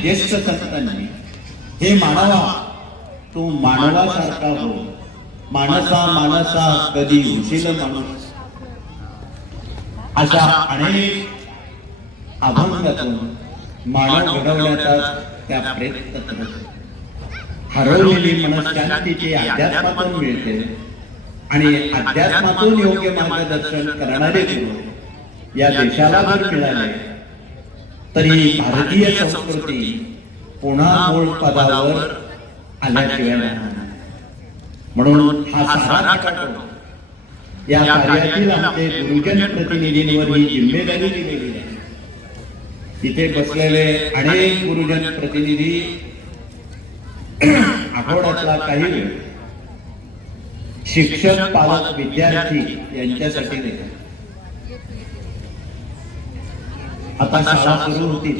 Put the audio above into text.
ज्येष्ठ संतांनी हे मानवा तू मानवासारखा हो, माणसा माणसा कधी होशील माणूस, अशा अनेक अभंगातून मानव घडवण्याचा त्या प्रयत्न करतो. हरवलेली मनशांतीची अध्यात्मातून मिळते आणि अध्यात्मातून योग्य मार्गदर्शन करणारे गुरु या देशाला जर मिळाले तरी भारतीय संस्कृती पुन्हा मूळ पदावर आल्याशिवाय राहणार. म्हणून हा सारा कटो या कार्यातील आमचे गुरुजन प्रतिनिधींवर ही जिम्मेदारी दिलेली आहे. तिथे बसलेले अनेक गुरुजन प्रतिनिधी आठवड्यातला काही वेळ शिक्षक, पालक, विद्यार्थी यांच्यासाठी देतात. आता शाळा सुरू होती.